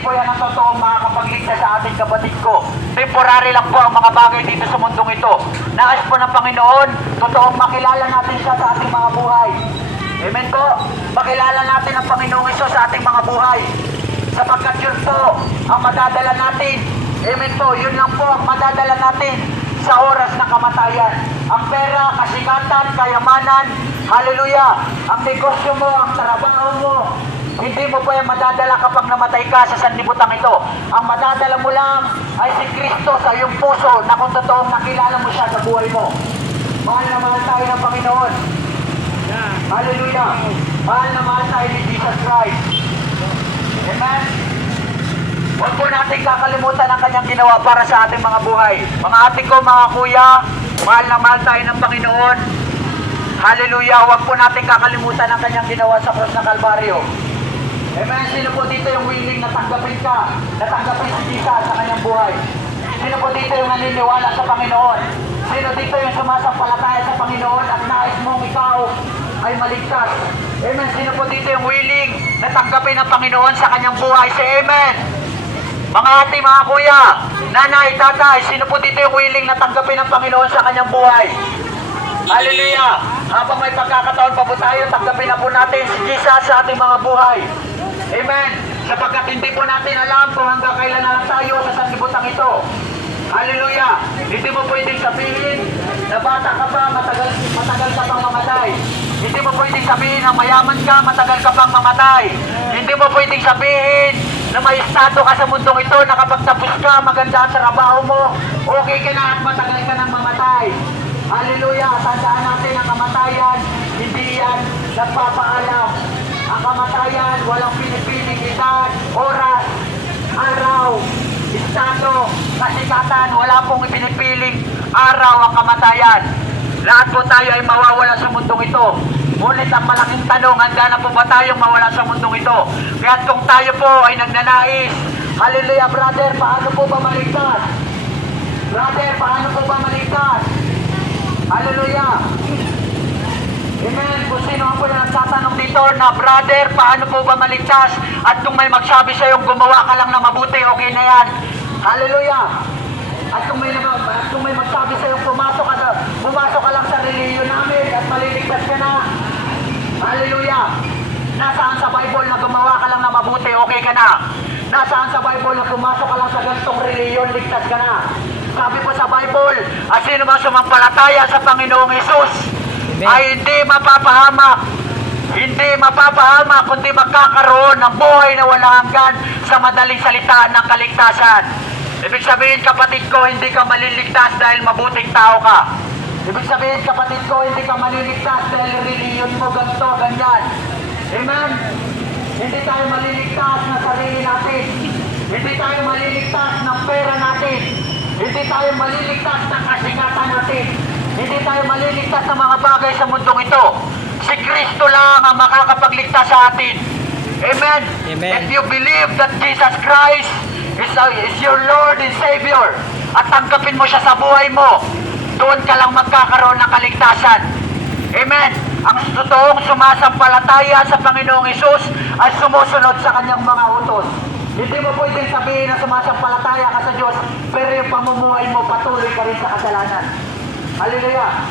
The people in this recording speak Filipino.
Hindi po yan ang totoong makakapagligtas sa ating kapatid ko. Temporary lang po ang mga bagay dito sa mundong ito. Nais po ng Panginoon, totoong makilala natin siya sa ating mga buhay. Amen po. Makilala natin ang Panginoong Isus sa ating mga buhay. Sapagkat yun po ang madadala natin. Amen po. Yun lang po ang madadala natin sa oras ng kamatayan. Ang pera, kasikatan, kayamanan, hallelujah. Ang negosyo mo, ang trabaho mo, hindi mo po yan madadala kapag namatay ka sa sanlibutan ito. Ang madadala mo lang ay si Kristo sa iyong puso na kung totoong nakilala mo siya sa buhay mo. Mahal na mahal tayo ng Panginoon. Hallelujah. Mahal na mahal tayo ni Jesus Christ. Amen. Huwag po natin kakalimutan ang kanyang ginawa para sa ating mga buhay. Mga ate ko, mga kuya, mahal na mahal tayo ng Panginoon. Hallelujah. Huwag po natin kakalimutan ang kanyang ginawa sa cross ng Kalbaryo. Amen. Sino po dito yung willing na tanggapin ka? Natanggapin si Jesus sa kanyang buhay? Sino po dito yung naniniwala sa Panginoon? Sino dito yung sumasampalataya sa Panginoon at nais mong ikaw ay maligtas? Amen. Sino po dito yung willing na tanggapin ang Panginoon sa kanyang buhay? Say amen. Mga ate, mga kuya, nanay, tatay, sino po dito yung willing na tanggapin ang Panginoon sa kanyang buhay? Hallelujah. Habang may pagkakataon pa po tayo, tanggapin na po natin si Jesus sa ating mga buhay. Amen. Sapagkat hindi po natin alam kung hanggang kailan na lang tayo sa sanlibutan ito. Hallelujah. Hindi mo pwedeng sabihin na bata ka pa, matagal ka pang mamatay. Hindi mo pwedeng sabihin na mayaman ka, matagal ka pang mamatay. Hindi mo pwedeng sabihin na may estado ka sa mundong ito, na kapag tapos ka, maganda ang trabaho mo, okay ka na at matagal ka nang mamatay. Hallelujah. Tandaan natin ang kamatayan, hindi yan nagpapaalam. Ang kamatayan, walang pinipiling edad, oras, araw, estado, kasikatan, wala pong pinipiling araw ang kamatayan. Lahat po tayo ay mawawala sa mundong ito. Ngunit ang malaking tanong, handa na po ba tayong mawala sa mundong ito? Kaya kung tayo po ay nagnanais, hallelujah brother, paano po ba maligtas? Brother, paano po ba maligtas? Hallelujah. Amen. Kung sino ang po na nagtatanong dito na, brother, paano po ba maligtas? At kung may magsabi sa iyong gumawa ka lang na mabuti, okay na yan. Hallelujah. At kung may magsabi sa iyong pumasok ka lang sa reliyon namin at maliligtas ka na. Hallelujah. Nasaan sa Bible na gumawa ka lang na mabuti, okay ka na? Nasaan sa Bible na pumasok ka lang sa ganitong reliyon, ligtas ka na? Sabi po sa Bible, at sino ba sumampalataya sa Panginoong Hesus ay hindi mapapahamak. Hindi mapapahamak, kundi magkakaroon ng buhay na walang hanggan sa madaling salita ng kaligtasan. Ibig sabihin, kapatid ko, hindi ka maliligtas dahil mabuting tao ka. Ibig sabihin, kapatid ko, hindi ka maliligtas dahil reliyon mo ganito, ganyan. Amen? Hindi tayo maliligtas ng sarili natin. Hindi tayo maliligtas ng pera natin. Hindi tayo maliligtas ng kasikatan natin. Hindi tayo maliligtas ng mga bagay sa mundong ito. Si Kristo lang ang makakapagligtas sa atin. Amen? Amen. If you believe that Jesus Christ is your Lord and Savior, at tanggapin mo siya sa buhay mo, doon ka lang magkakaroon ng kaligtasan. Amen? Ang totoong sumasampalataya sa Panginoong Hesus ay sumusunod sa kanyang mga utos. Hindi mo pwedeng sabihin na sumasampalataya ka sa Diyos, pero yung pamumuhay mo patuloy ka rin sa kasalanan. Hallelujah.